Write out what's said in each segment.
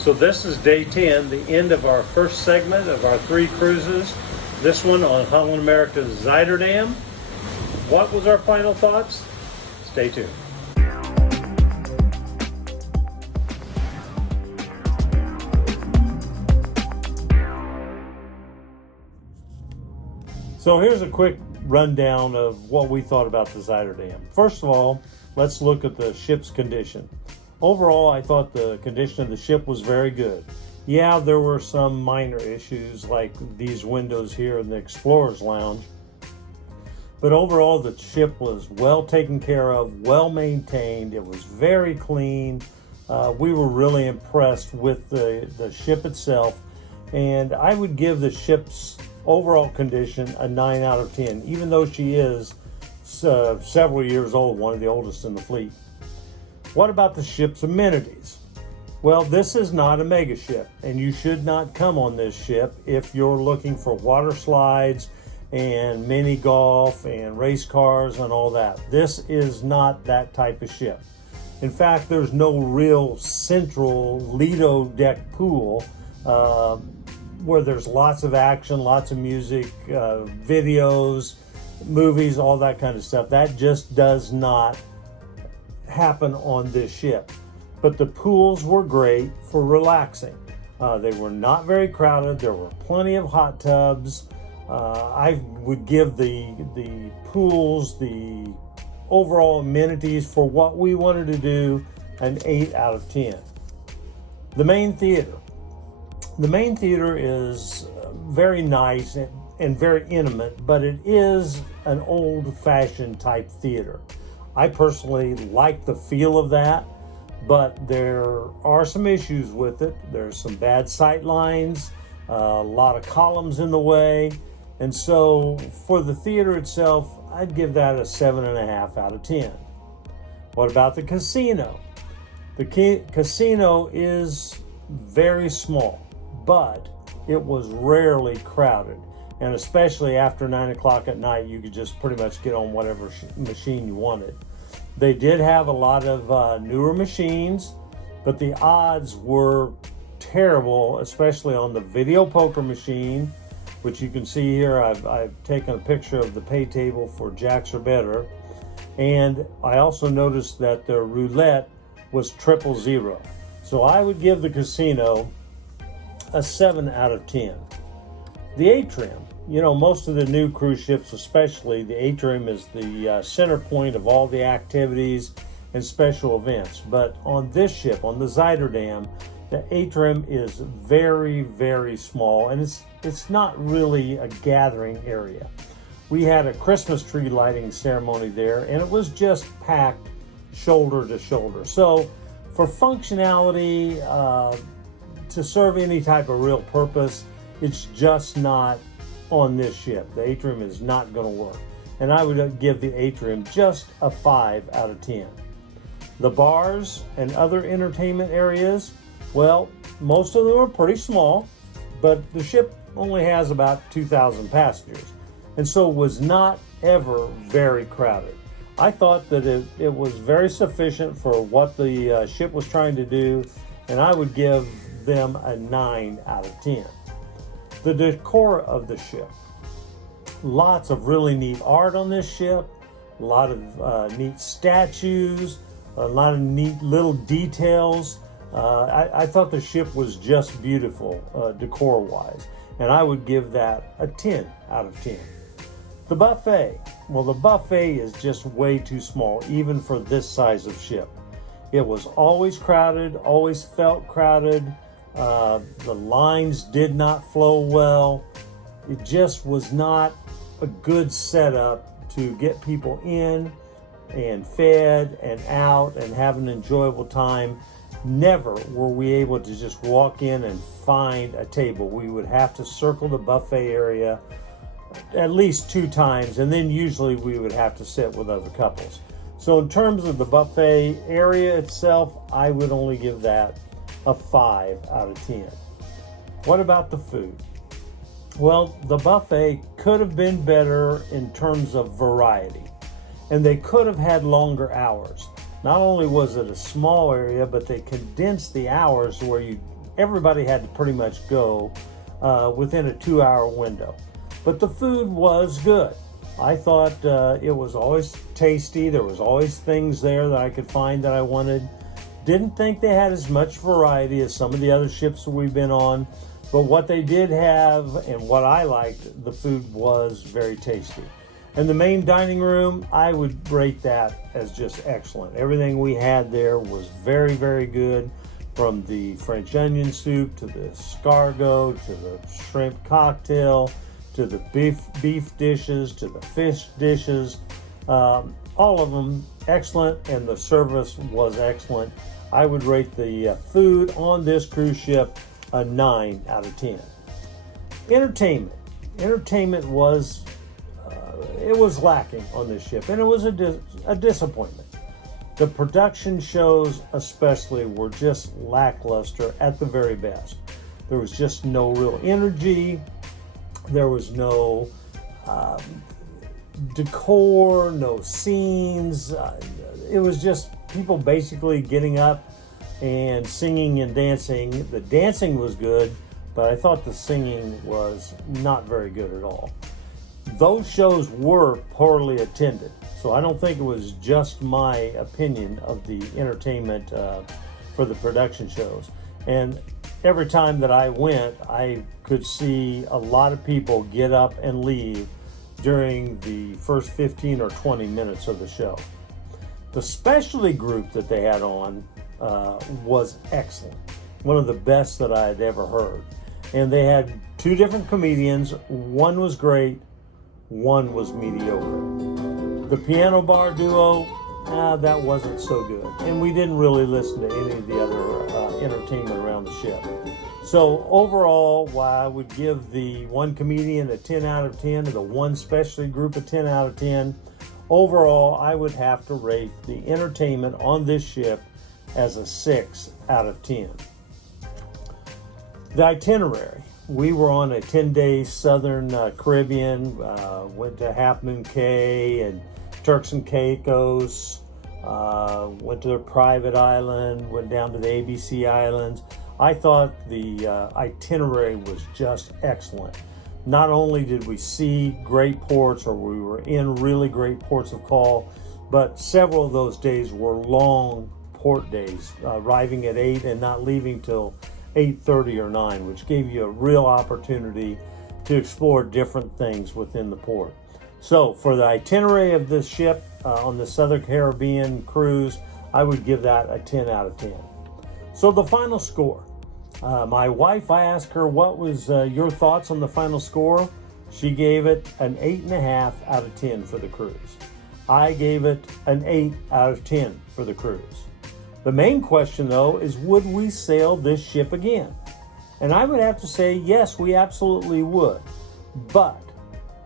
So this is day 10, the end of our first segment of our 3 cruises. This one on Holland America's Zuiderdam. What was our final thoughts? Stay tuned. So here's a quick rundown of what we thought about the Zuiderdam. First of all, let's look at the ship's condition. Overall, I thought the condition of the ship was very good. Yeah, there were some minor issues like these windows here in the Explorer's Lounge. But overall, the ship was well taken care of, well maintained. It was very clean. We were really impressed with the ship itself. And I would give the ship's overall condition a 9 out of 10, even though she is several years old, one of the oldest in the fleet. What about the ship's amenities? Well, this is not a mega ship, and you should not come on this ship if you're looking for water slides and mini golf and race cars and all that. This is not that type of ship. In fact, there's no real central Lido deck pool where there's lots of action, lots of music, videos, movies, all that kind of stuff. That just does not happen on this ship. But the pools were great for relaxing. They were not very crowded. There were plenty of hot tubs. I would give the pools, the overall amenities for what we wanted to do, an 8 out of 10. The main theater. The main theater is very nice and very intimate, but it is an old-fashioned type theater. I personally like the feel of that, but there are some issues with it. There's some bad sight lines, a lot of columns in the way, and so for the theater itself, I'd give that a 7.5 out of 10. What about the casino? The casino is very small, but it was rarely crowded. And especially after 9 o'clock at night, you could just pretty much get on whatever machine you wanted. They did have a lot of newer machines, but the odds were terrible, especially on the video poker machine, which you can see here. I've taken a picture of the pay table for Jacks or Better. And I also noticed that the roulette was 000. So I would give the casino a 7 out of 10. The Atrium. You know, most of the new cruise ships, especially, the Atrium is the center point of all the activities and special events. But on this ship, on the Zuiderdam, the Atrium is very, very small, and it's not really a gathering area. We had a Christmas tree lighting ceremony there, and it was just packed shoulder to shoulder. So for functionality, to serve any type of real purpose, it's just not on this ship. The Atrium is not going to work. And I would give the Atrium just a 5 out of 10. The bars and other entertainment areas, well, most of them are pretty small, but the ship only has about 2,000 passengers, and so was not ever very crowded. I thought that it was very sufficient for what the ship was trying to do, and I would give them a 9 out of 10. The decor of the ship. Lots of really neat art on this ship, a lot of neat statues, a lot of neat little details. I thought the ship was just beautiful decor-wise, and I would give that a 10 out of 10. The buffet. Well, the buffet is just way too small, even for this size of ship. It was always crowded, always felt crowded. The lines did not flow well. It just was not a good setup to get people in and fed and out and have an enjoyable time. Never were we able to just walk in and find a table. We would have to circle the buffet area at least 2 times, and then usually we would have to sit with other couples. So in terms of the buffet area itself, I would only give that a 5 out of 10. What about the food? Well, the buffet could have been better in terms of variety, and they could have had longer hours. Not only was it a small area, but they condensed the hours where everybody had to pretty much go within a 2-hour window. But the food was good. I thought it was always tasty. There was always things there that I could find that I wanted. Didn't think they had as much variety as some of the other ships that we've been on, but what they did have and what I liked, the food was very tasty. And the main dining room, I would rate that as just excellent. Everything we had there was very, very good, from the French onion soup to the escargot to the shrimp cocktail to the beef dishes to the fish dishes. All of them excellent, and the service was excellent. I would rate the food on this cruise ship a 9 out of 10. Entertainment was it was lacking on this ship, and it was a disappointment. The production shows especially were just lackluster at the very best. There was just no real energy. There was no decor, no scenes. It was just people basically getting up and singing and dancing. The dancing was good, but I thought the singing was not very good at all. Those shows were poorly attended, so I don't think it was just my opinion of the entertainment for the production shows. And every time that I went, I could see a lot of people get up and leave during the first 15 or 20 minutes of the show. The specialty group that they had on was excellent, one of the best that I had ever heard. And they had 2 different comedians. One was great, one was mediocre. The piano bar duo, that wasn't so good. And we didn't really listen to any of the other entertainment around the ship. So overall, while I would give the one comedian a 10 out of 10 and the one specialty group a 10 out of 10, overall, I would have to rate the entertainment on this ship as a 6 out of 10. The itinerary. We were on a 10-day Southern Caribbean, went to Half Moon Cay and Turks and Caicos, went to their private island, went down to the ABC Islands. I thought the itinerary was just excellent. Not only did we see great ports, or we were in really great ports of call, but several of those days were long port days, arriving at 8 and not leaving till 8:30 or 9, which gave you a real opportunity to explore different things within the port. So for the itinerary of this ship on the Southern Caribbean cruise, I would give that a 10 out of 10. So the final score. My wife, I asked her, what was your thoughts on the final score? She gave it an 8.5 out of 10 for the cruise. I gave it an 8 out of 10 for the cruise. The main question, though, is would we sail this ship again? And I would have to say, yes, we absolutely would. But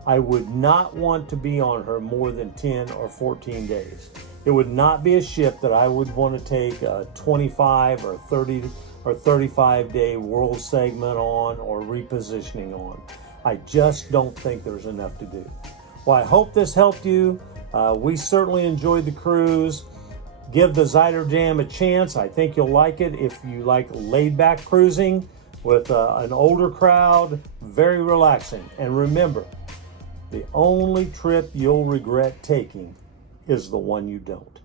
I would not want to be on her more than 10 or 14 days. It would not be a ship that I would want to take a 25 or 30 or 35 day world segment on or repositioning on. I just don't think there's enough to do. Well, I hope this helped you. We certainly enjoyed the cruise. Give the Zuiderdam a chance. I think you'll like it if you like laid-back cruising with an older crowd. Very relaxing. And remember, the only trip you'll regret taking is the one you don't.